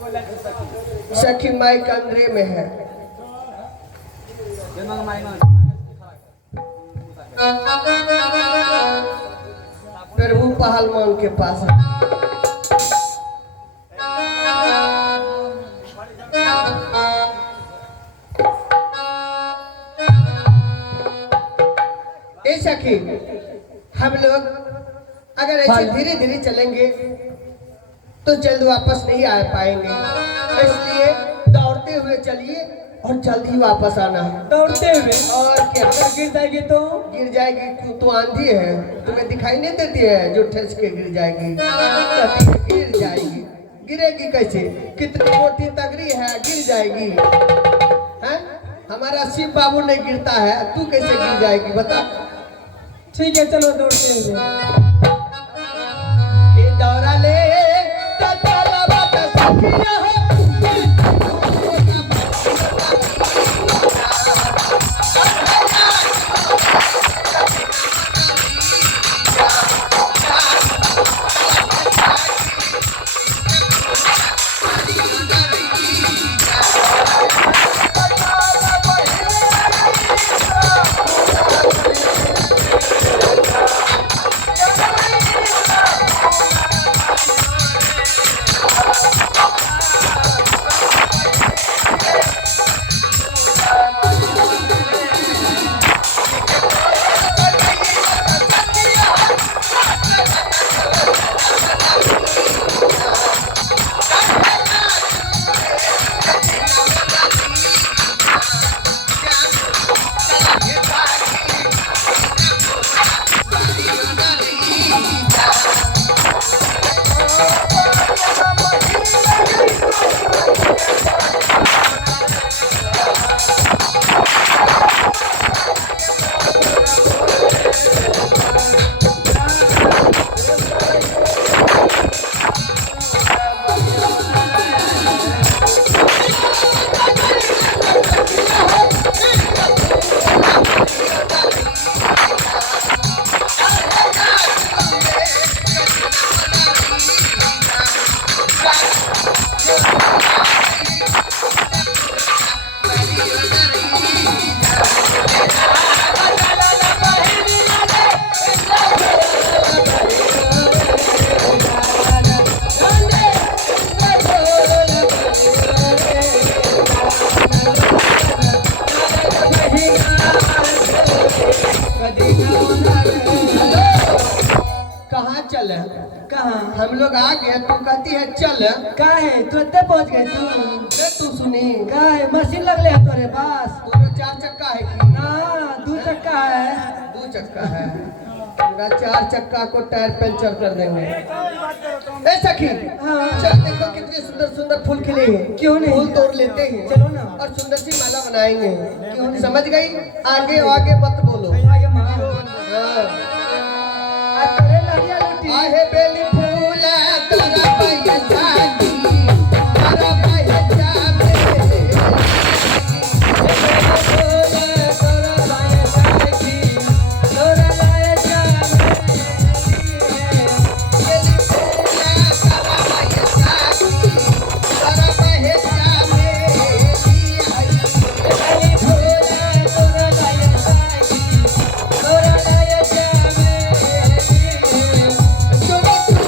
सखी माई कंदरे में है। प्रभु पहलवान के पास ए सखी, हम लोग अगर ऐसे धीरे धीरे चलेंगे तो जल्द वापस नहीं आ पाएंगे, इसलिए दौड़ते हुए चलिए और जल्द ही वापस आना है। दौड़ते हुए? और क्या अगर गिर जाएगी तो? गिर जाएगी तो आंधी है, तुम्हें दिखाई नहीं देती है जो ठस के गिर जाएगी? गिर जाएगी, गिरेगी कैसे? कितनी मोटी तगड़ी है, गिर जाएगी। हैं? हमारा शिव बाबू नहीं गिरता है, तू कैसे गिर जाएगी बता? ठीक है चलो दौड़ते हुए। ये दौड़ा ले कहाँ? हम लोग आ गए, तू कहती है चल। कहाँ है? तुरंत पहुँच गए तू सुनी कहाँ है? मशीन लगले है तोरे पास? तोरा 4 चक्का है कि? हाँ 2 चक्का है। 2 चक्का है, पूरा 4 चक्का को टायर पंचर कर देंगे। ए सखी, हाँ चल देखो कितने सुंदर सुंदर फूल खिले हैं, क्यों नहीं? फूल तोड़ लेते हैं, चलो ना, और सुंदर सी माला बनाएंगे। क्यों नहीं? समझ गई? आगे आगे मत बोलो। आगे माँ हाँ। तोरे लड़िया लूटी आहे बेली फूल तोरा भैया जागी, तोरा भैया जागे। Thank you.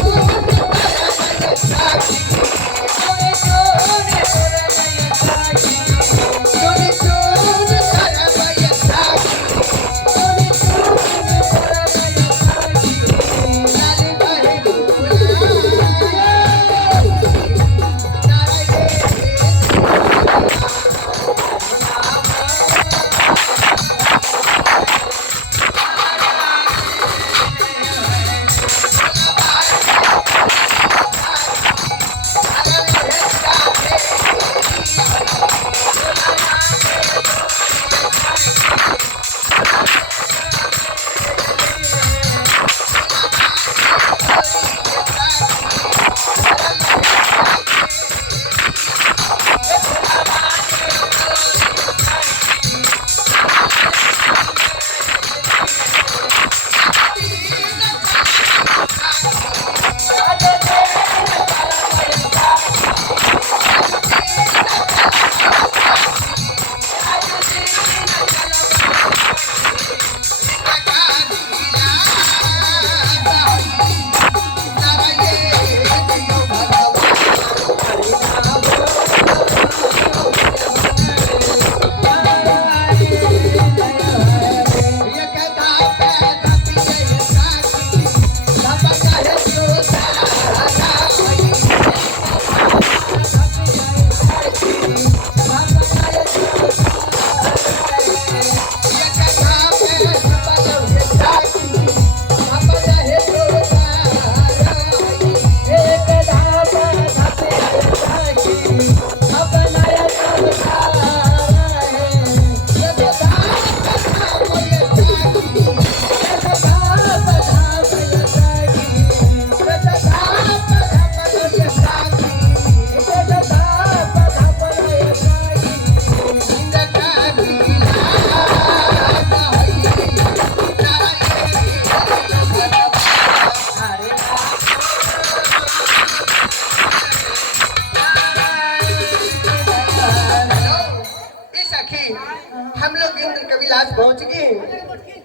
हम लोग इंद्र कविलास पहुंच गए। मटकी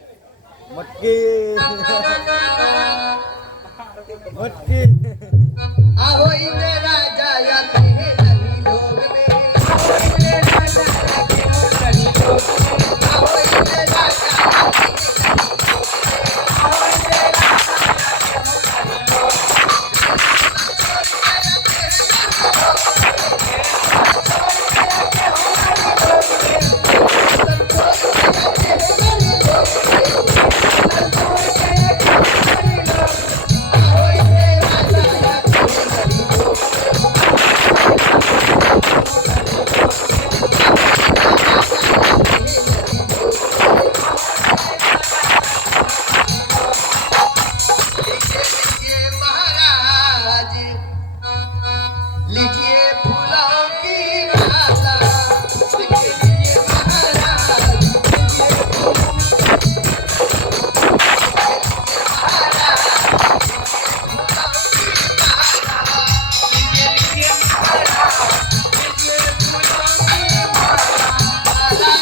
मटकी आहो इंद्र राजा आते हैं नदी लोग में। आहो इंद्र राजा आते हैं नदी लोग में। आहो इंद्र राजा आते हैं आहो इंद्र राजा लिखिए फूलों की माला, लिखिए महाराज, लिखिए महाराज, लिखिए फूलों की माला, माला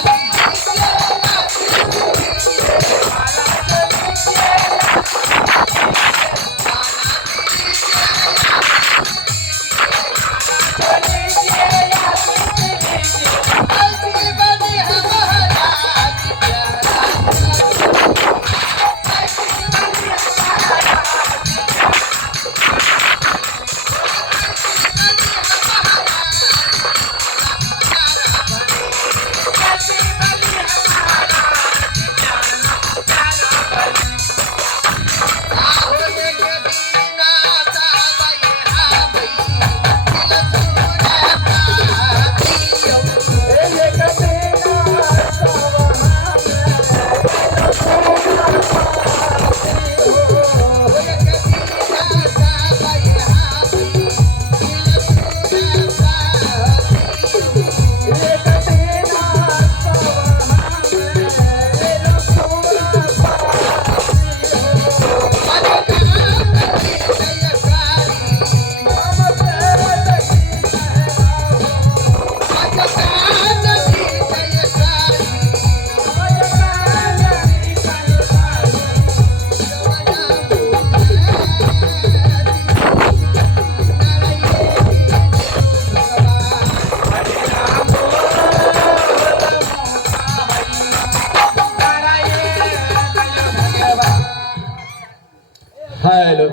हेलो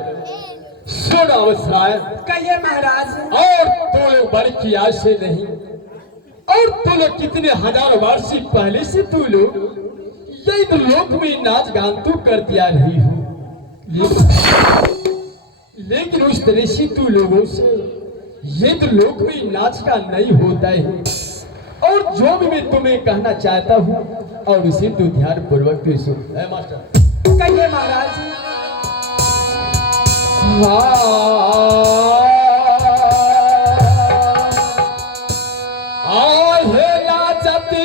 सुन अवसराय कहिए महाराज। और तो लोग बड़ी की आज से नहीं और तो लोग कितने हजार वर्ष पहले से तू लोग यही तो लोक में नाच गान तू कर दिया रही हो, लेकिन उस तरह से तू लोगों से ये तो लोक में नाच का नहीं होता है। और जो भी मैं तुम्हें कहना चाहता हूँ और उसे तू ध्यान पूर्वक तू सुन। है मास्टर कहिए महाराज। आहे नाचती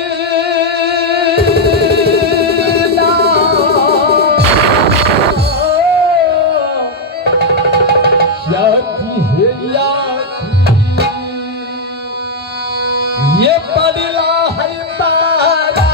ना याती है याती ये पड़ला है तारा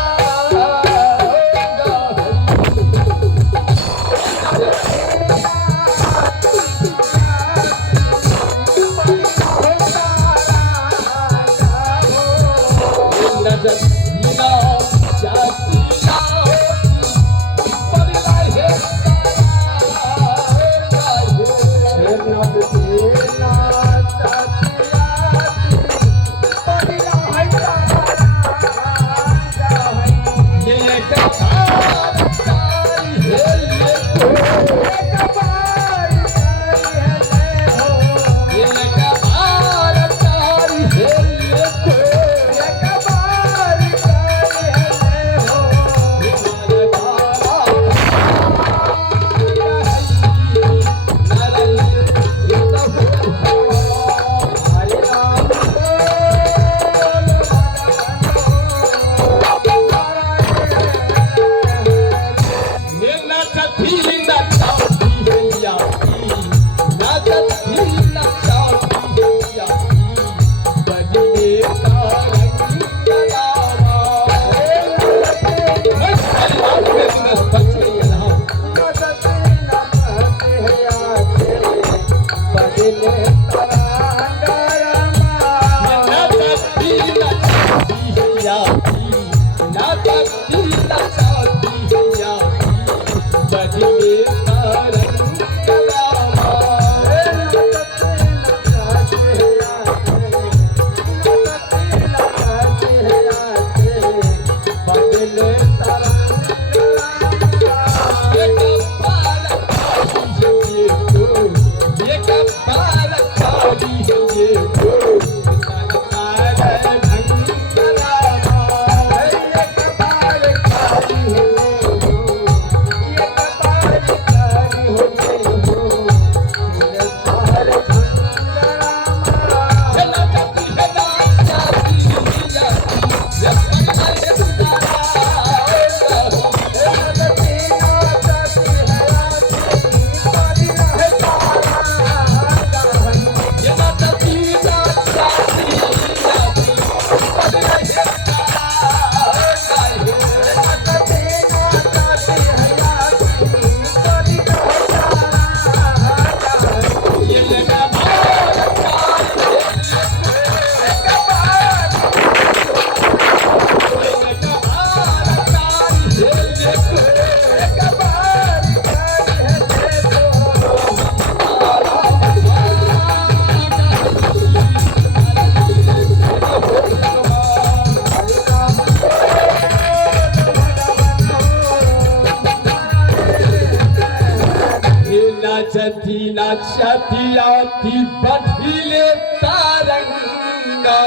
देखी ना चाहती आती बढ़ीले तारंगा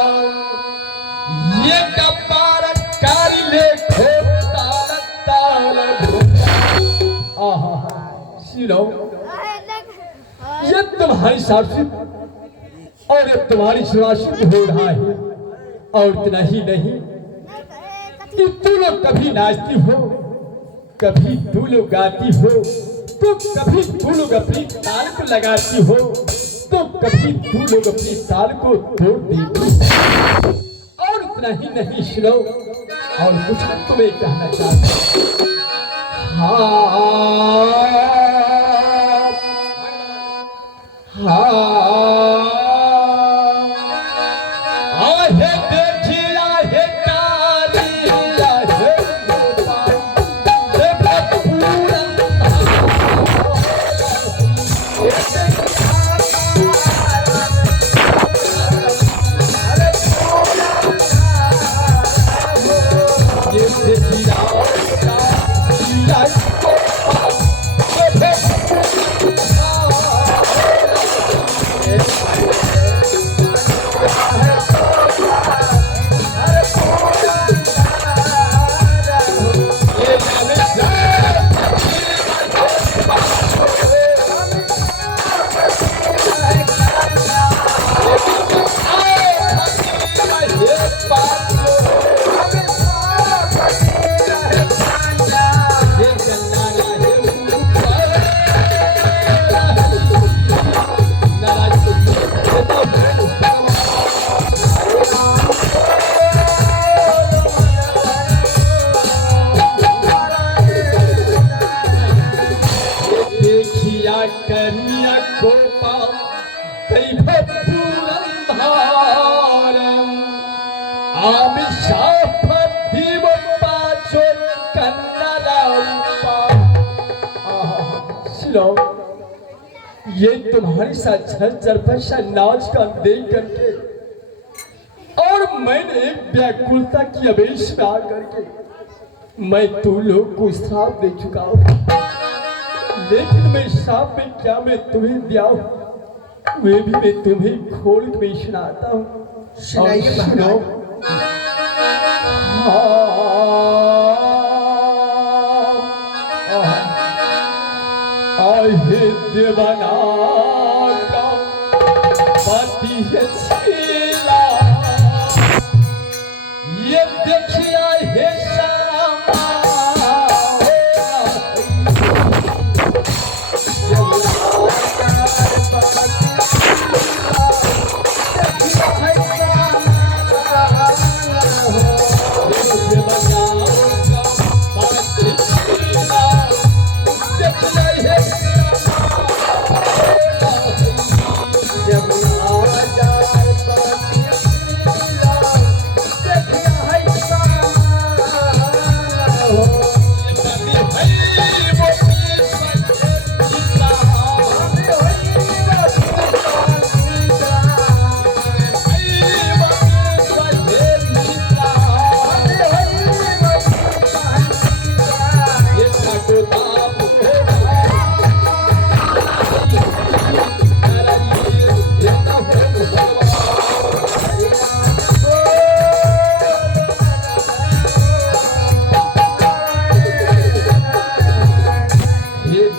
ये कपार कारी ले खोतार ताल आहा सुनो ये तुम्हारी शासित और ये तुम्हारी शासित हो रहा है और इतना ही नहीं कि तू लोग कभी नाचती हो कभी तू लोग गाती हो तो कभी तू लोग अपनी ताल को लगाती हो तो कभी तू लोग अपनी ताल को तोड़ देती हो और इतना ही नहीं सुनो और कुछ तुम्हें कहना चाहता हूं आहे देखी आहे कारी आहे गोपाल हे पूरा ये देखी कन्या गोपाल दैव पुरंधारम आमिषाफ दीव पाचो कन्नड़ा सुनो ये तुम्हारे साथ झरझर बसा नाच का देख करके और मैंने एक व्याकुलता की आवेश में आकर के मैं तू लोग को श्राप दे चुका हूँ लेकिन मैं श्राप में क्या मैं तुम्हें दिया वे भी मैं तुम्हें खोल के सुनाता हूँ सुनाइए महाराज आहे देवाना का पति है छीला ये देखिया है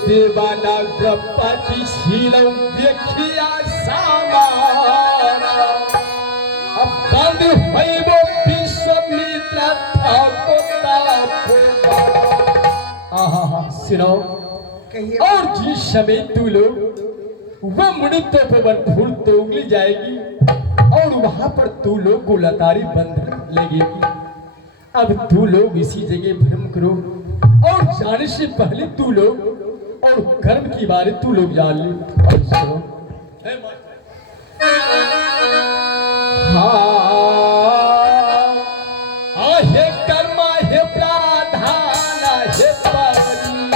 देवाना द्रौपदी शीलम देखिया सामाना अब बंद भई वो विश्वामित्र ठाकुर आहा सुनो कहिए और जिस समय तू लोग वह मुनित्व पर धूल तो उगली जाएगी और वहां पर तू लोग को लतारी बंधन लगेगी अब तू लोग इसी जगह भ्रम करो और जाने से पहले तू लोग और कर्म की बारे तू लोग जान ले और सुनो हे कर्म हे प्राधान हे परी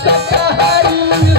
सकहरी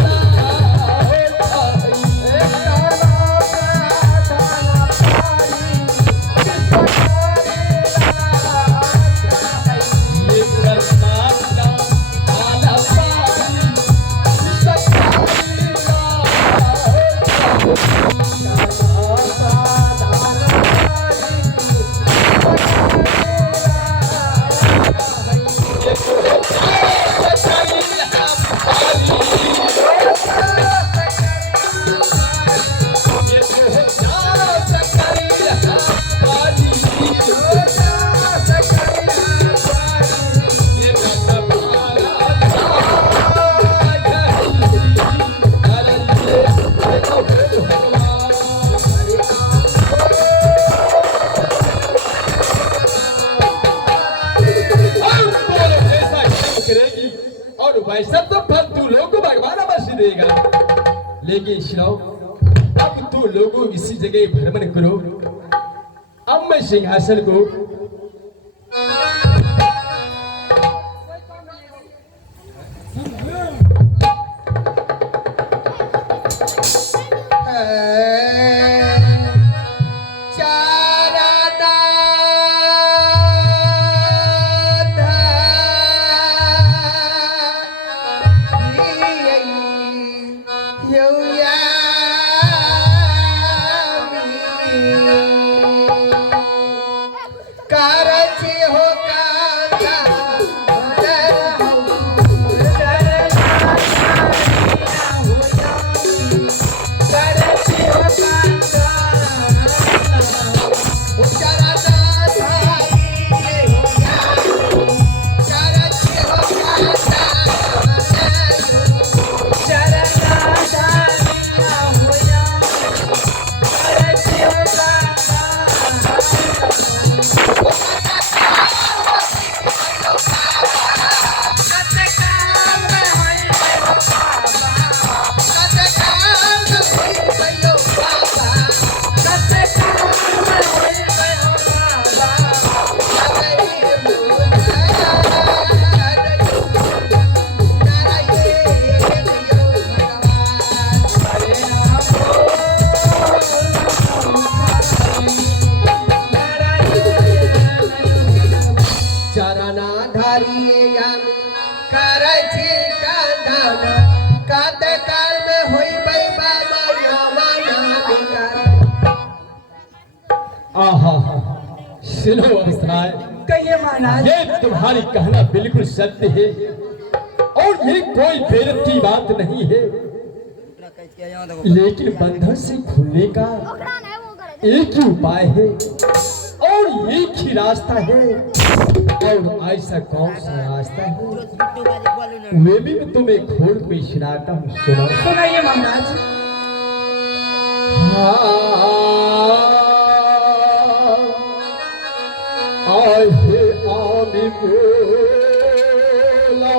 वैसा तो फल तू लोगों को भगवान अवश्य देगा, लेकिन सुनो, अब तू लोगों इसी जगह भ्रमण करो। अब मैं सिंहासन को सुनो अवस्थाएं, कहिए महाराज। ये तुम्हारी कहना बिल्कुल सत्य है और ये कोई बेरत की बात नहीं है, लेकिन बंधन से खुलने का एक ही उपाय है और एक ही रास्ता है। और ऐसा कौन सा रास्ता है वे भी मैं तुम्हें खोल पे सुनाता हूँ। सुनो। सुनाइए महाराज। आहे आमी बोला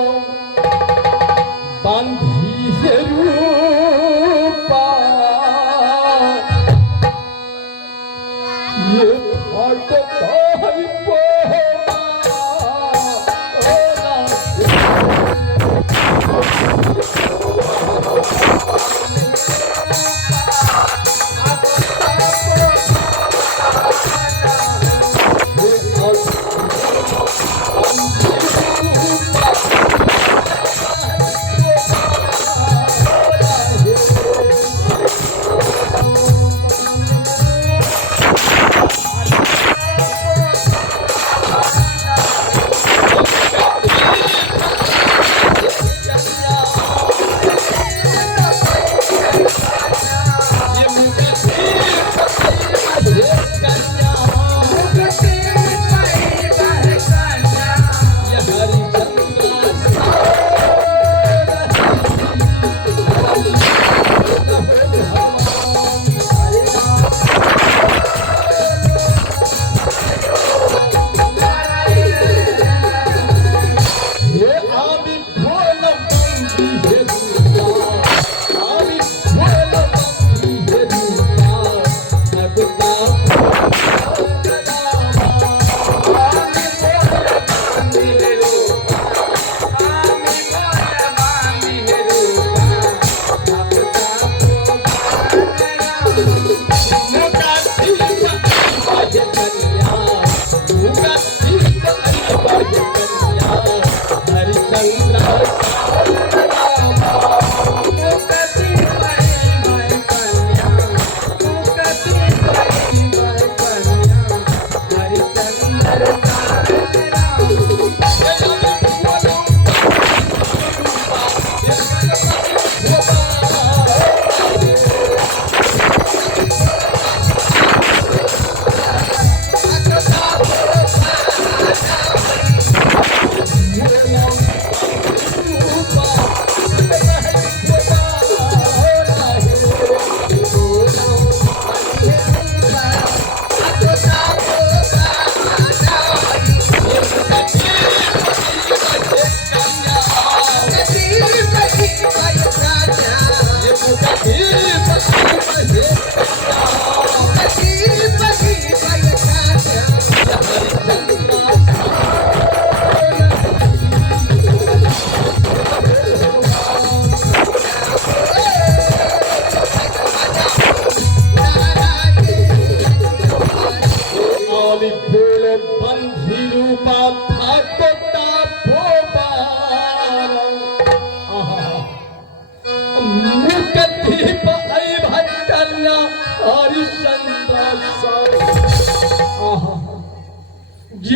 बांधी से रूपा ये फाटो तारी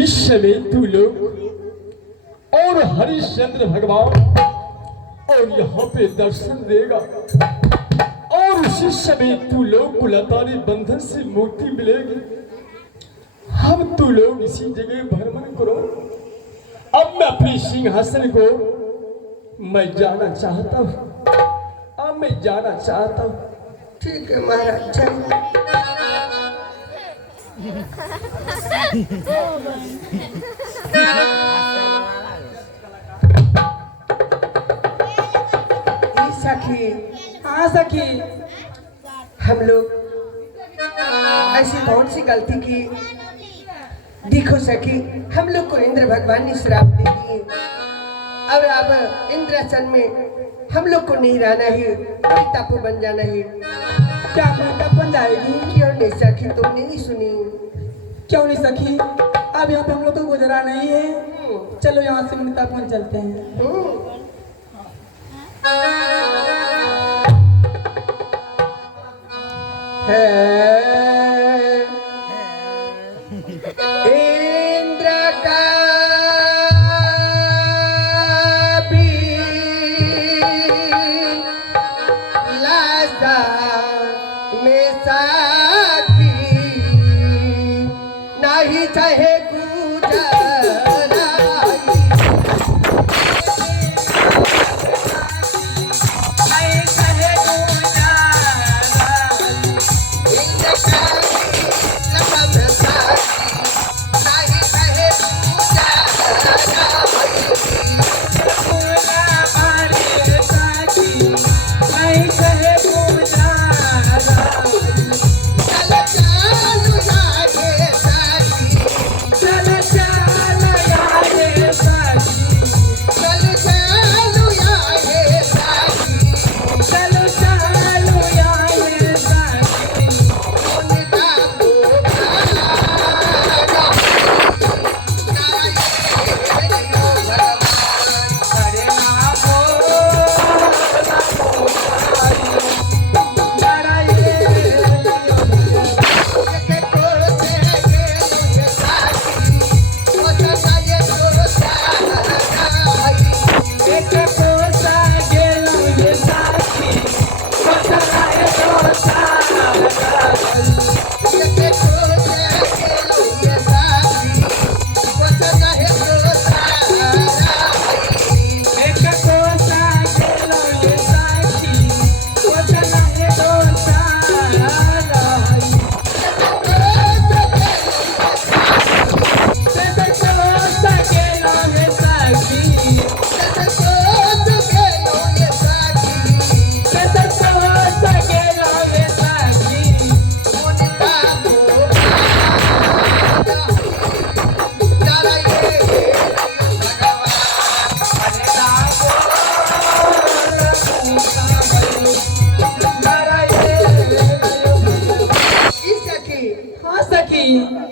समय तू लोग और हरिश्चंद्र भगवान और यहाँ पे दर्शन देगा और उसी समय तू लोग को लतारी बंधन से मुक्ति मिलेगी। हम तू लोग इसी जगह भ्रमण करो। अब मैं अपने सिंहासन को मैं जाना चाहता हूँ। अब मैं जाना चाहता हूँ। ठीक है महाराज चलो। सखी हाँ सखी, हम लोग ऐसी कौन सी गलती की? देखो सखी, हम लोग को इंद्र भगवान ने श्राप दे दिए और अब इंद्रासन में हम लोग को नहीं रहना है, कोई टापू बन जाना है। क्या बेटा बन जाएगी? क्यों नहीं सखी, तुमने नहीं सुनी? क्यों नहीं सखी? अब यहाँ पे हम लोग को गुजरा नहीं है। चलो यहाँ से मुक्तापुर चलते हैं। इंद्र का भी लासा में साथी नहीं चाहे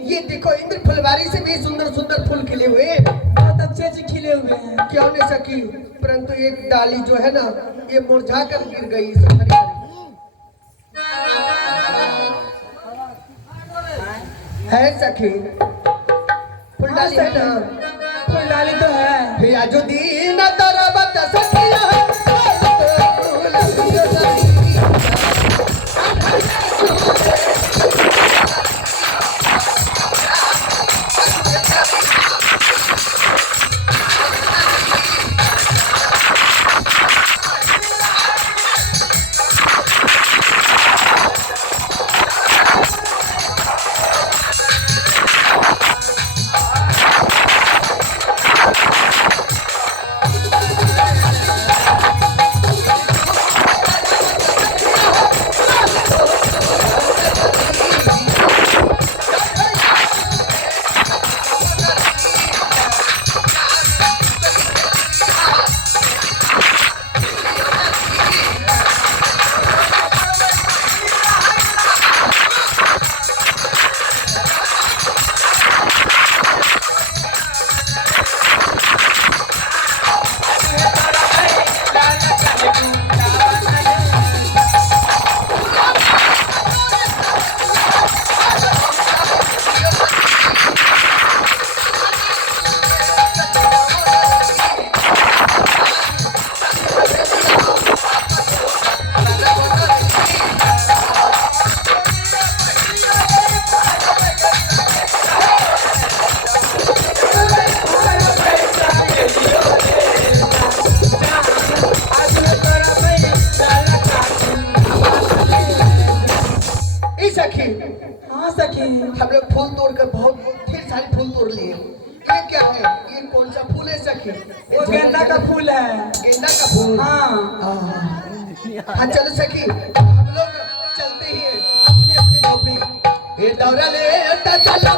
ये देखो इंद्र फुलवारी से भी सुंदर सुंदर फूल खिले हुए हैं। बहुत अच्छे अच्छे खिले हुए हैं। क्यों नहीं सकी, परंतु एक डाली जो है ना ये मुरझा कर गिर गई। सब हरी हरी है सखी, फूल डाली है ना? फूल डाली तो है। या जो दीन तरबत सखिया फूल तोड़कर बहुत ढेर सारे फूल तोड़ लिए। ये क्या है? ये कौन सा फूल है सखी? वो गेंदा का फूल है। गेंदा का फूल? हाँ हाँ चलो सखी, हम लोग चलते ही हैं अपने अपने झोपड़ी। ये दौरा ले चला